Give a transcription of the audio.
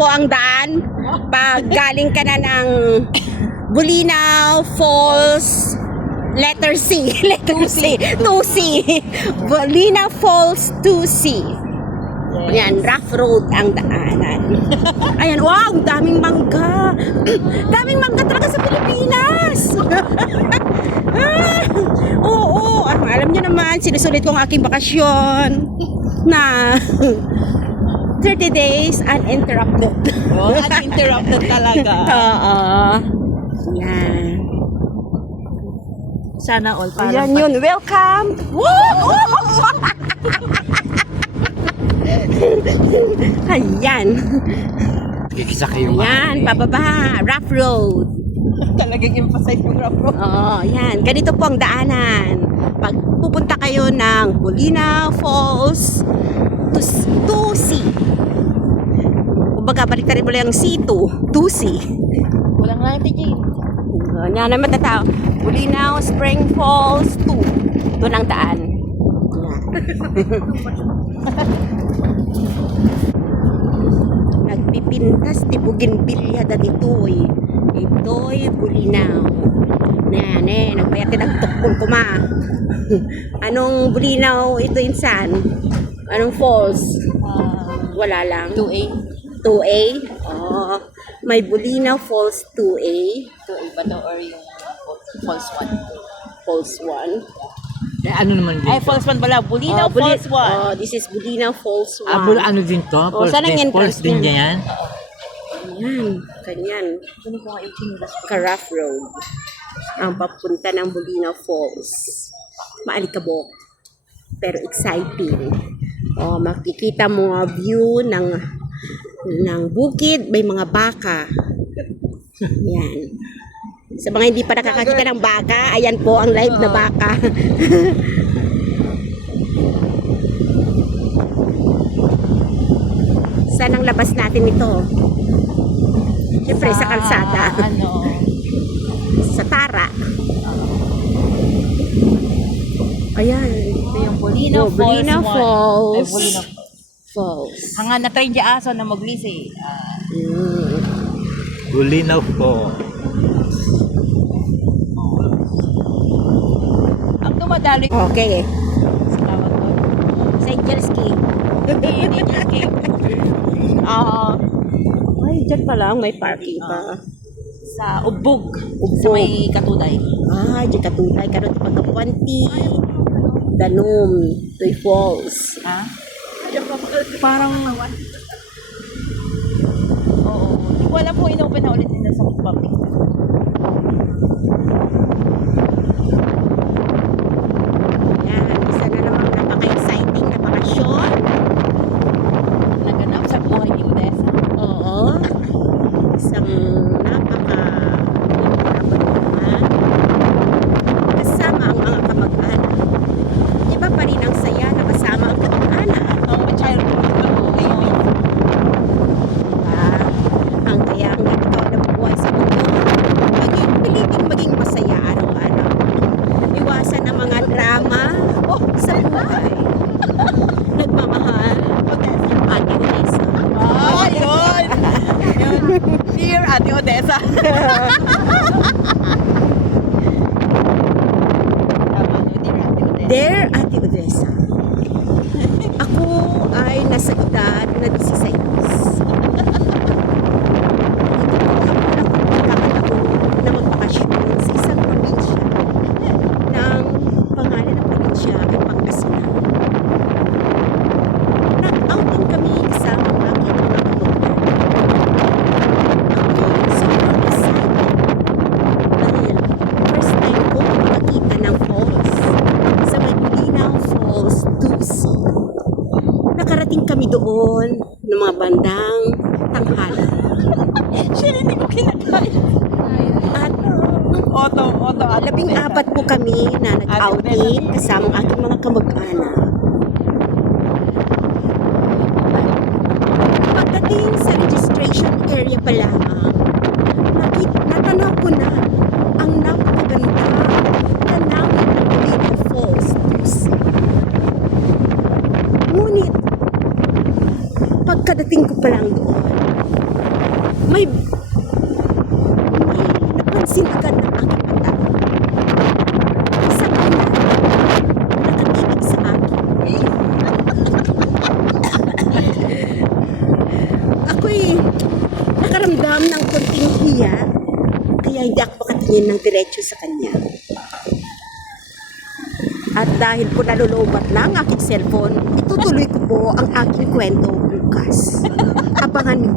po ang daan pag galing ka na ng Bulinaw Falls, letter C, 2C, Bulinaw Falls 2C. Yan, rough road ang daanan. Ayan, wow, daming mangga. Daming mangga talaga sa Pilipinas. Oo, alam niyo naman, sinusulit ko ang aking bakasyon na 30 days uninterrupted. Oh, uninterrupted talaga. Oo. Yan. Sana all. Ayan yun, welcome. Woo! Ayan. Kikisa kayo. Ayan, pababa. Rough road. Talagang emphasize yung rough road. Oo, yan. Ganito po ang daanan. Pag pupunta kayo ng Bulinaw Falls to C. Kumbaga, baliktarin mo lang yung C2. 2C. Walang nga ito, Jane. Yan naman tatao. Bulinaw Spring Falls 2. Doon ang daan. Nagpipintas ti Bougainvillea da ditoy. Ito'y Bulinaw. Yan nagbayat ng tukol kuma. Anong Bulinaw ito insan? Anong falls? Wala lang. 2A. 2A? Oh, may Bulinaw Falls 2A. 2A ba to or yung false 1? Falls 1. Eh, ano naman din? Ay, false 1 pala. Bulinaw false 1. Oh, this is Bulinaw Falls 1. Ano din to? Oh, saan ang entrance Falls din niya? yan? Ayan, kanyan. Ano ko nga 18 Ka-rough road. Ang papunta ng Bulinaw Falls. Maalikabok. Pero exciting. Oh, makikita mo ang view ng bukid, may mga baka. Yan. Sa mga hindi pa nakakakita ng baka, ayan po ang live na baka. Saan ang labas natin ito? Siyempre sa kalsada. Sa Tara. Ayan. Ito yung Bulinaw Falls. Bulinaw 1. Falls. Ay, Bulinaw Falls. Hanga na train di aso na maglisi. Bulinaw po. Ang dumadalo yung Okay. tawag ko. St. Jelski. Hindi escape. Ay, dyan pa lang may parking pa. Sa Ubog. Ubog. Sa may Katuday. Ah, dyan katulay. Karoon ti pagkapuanti. Danom. Toy Falls. Ha? Parang oo. Hindi ko alam kung inopen na ulit nila sa public. Yan. Isa na namang napaka-exciting na bakasyon. Naganap sa buhay ni Odessa. Oo. Isang napaka-memorable kasama ang mga kamag-anak. Iba pa rin ang saya na kasama ang kamag-anak. Ang childhood ko ngayon. Ang kaya ang ganito na buhay sa mundo, piliting maging masaya araw-araw. Iwasan ang mga drama sa buhay. Nagmamahal, Ate Odessa. Ah, yun! Yun. Dear Ate Odessa. Tama, no? Dear Ate Odessa. Dear Ate Odessa, ako ay nasa edad na 16. Na magbakasyon sa isang probinsya ng pangalan ng probinsya ay Pangasinan. Nag-outing kami kasama ang aking mga kamag-anak. Ako sobrang excited dahil first time ko makakita ng falls sa may Bulinaw Falls 2C. Nakarating kami doon ng mga bandang tanghali. Siya, hindi ko kinakain. At Auto. 14 po kami na nag-outing kasama ang aking mga kamag-anak. Pagdating sa registration area pa lamang, natanaw ko na ang napakaganda tanawin ng Bulinaw Falls 2C. Ngunit, pagkadating ko pa lang doon, may napansin agad ng aking mata. Isang ina nakatitig sa akin. Ako'y nakaramdam ng konting hiya, kaya hindi ako makatingin ng diretso sa kanya. At dahil po nalulubat na ang aking cellphone, itutuloy ko po ang aking kwento bukas. Abangan niyo.